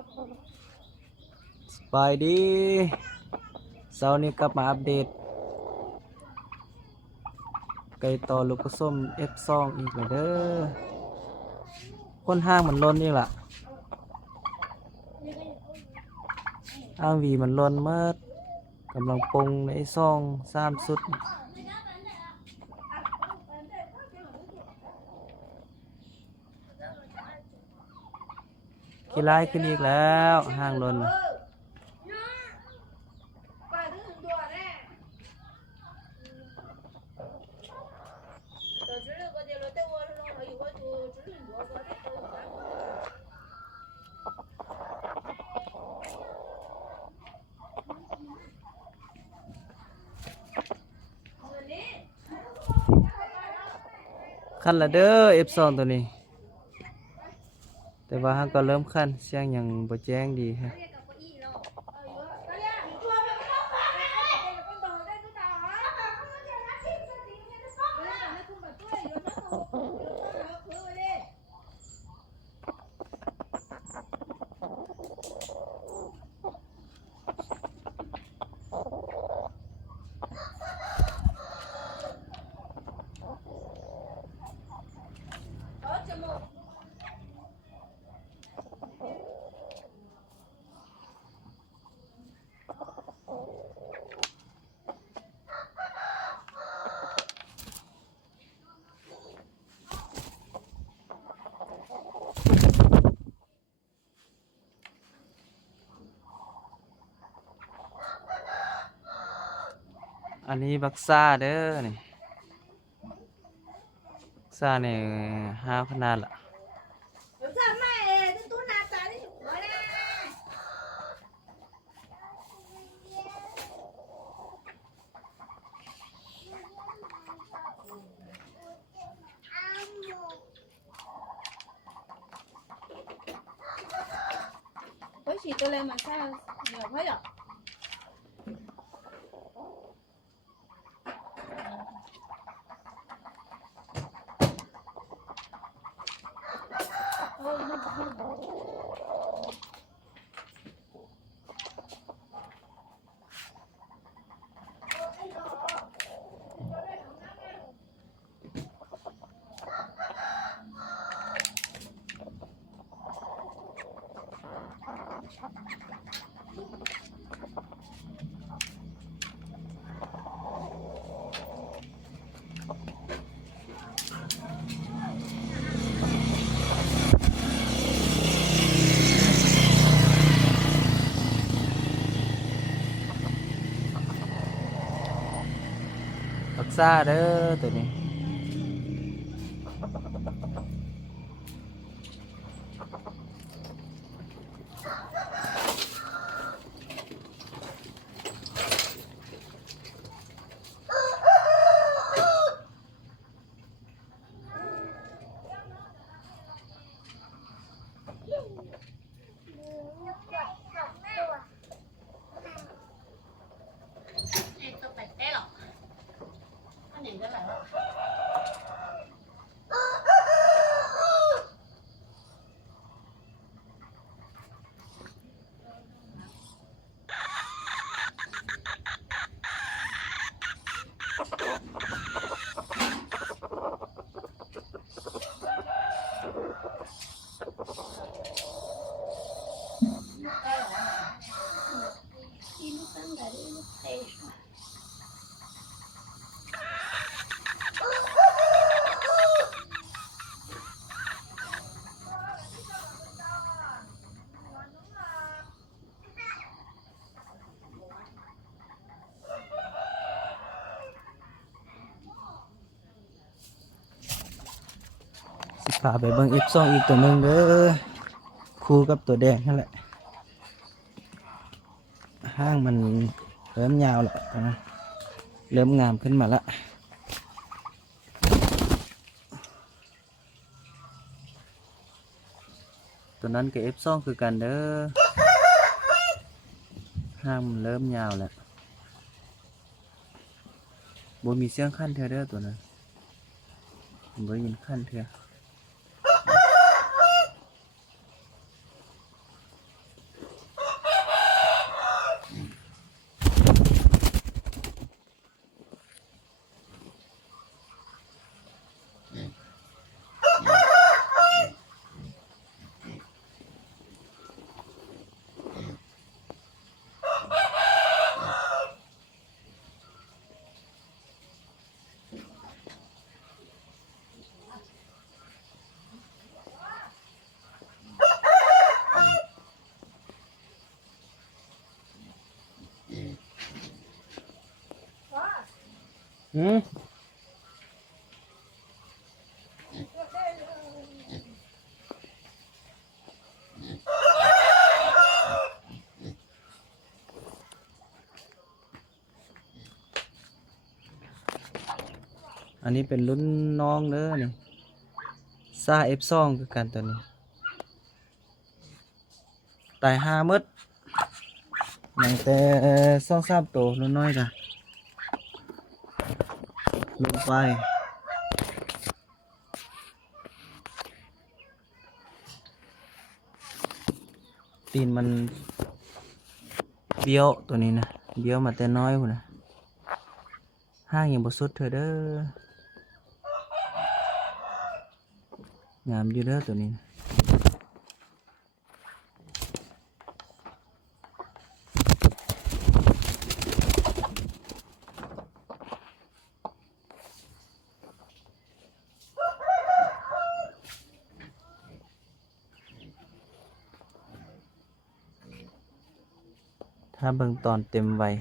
สบายดีเช้านี้กลับมาอัปเดตไก่ต่อลูกผสม F2 อีกแล้วเด้อคนห้างมันล้นนี่ล่ะอ้างวีมันล้นเมื่อกำลังปรุงในซ่อง3สุดขี้ร้ายขึ้นอีกแล้วห้างล้นขั้นละเด้อ F2 ตัวนี้แต่ว่าห้างก็เริ่มขั้นเสียงยังบ่แจ้งดีฮะอันนี้บักซ่าเด้อนี่บักซ่าเนี่ยห้าวขนาดละchỉ tôi lên mà sao nhiều quá rồi.บักซ่าเด้อตัวนี้สิพาไปเบิ่ง F2 อีกตัวหนึ่งเด้อคู่กับตัวแดงนั่นแหละห้างมันเริ่มยาวแล้วนะเริ่มงามขึ้นมาละตัวนั้นกับ F2 คือกันเด้อห้างมันเริ่มยาวแล้วบ่มีเสียงขั้นเธอเด้อตัวนั้นผมบ่ได้ยินขั้นเธอ หืมอันนี้เป็นรุ่นน้องเด้อนี่ซ่า F2 คือกันตัวนี้ตาย5หมดอย่างแต่2-3ตัวรุ่นน้อยจ้ะลงไปตีนมันเบี้ยวตัวนี้นะเบี้ยวมาแต่น้อยพุ่นนะห้างยังบ่สุดเธอเด้องามอยู่เด้อตัวนี้นะถ้าเบิ่งตอนเต็มวัย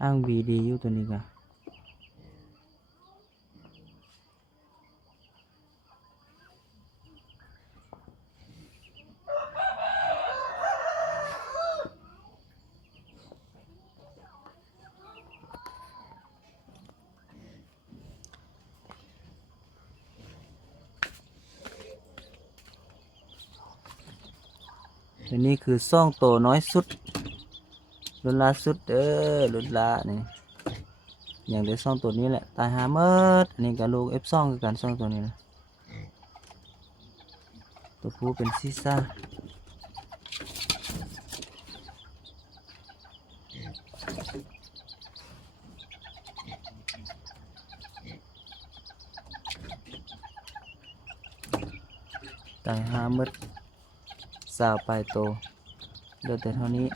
ห้างวีดีอยู่ตัวนี้ก็อันนี้คือซ่องโตน้อยสุดรุ่นล่าสุดเด้อรุ่นล่านี่อย่างได้ซ่องตัวนี้แหละตายหาเมิดอันนี้กับลูก F2 คือกันซ่องตัวนี้นะตัวผู้เป็นซีซ่าตายหาเมิดสาวปลายโตเหลือแต่เท่านี้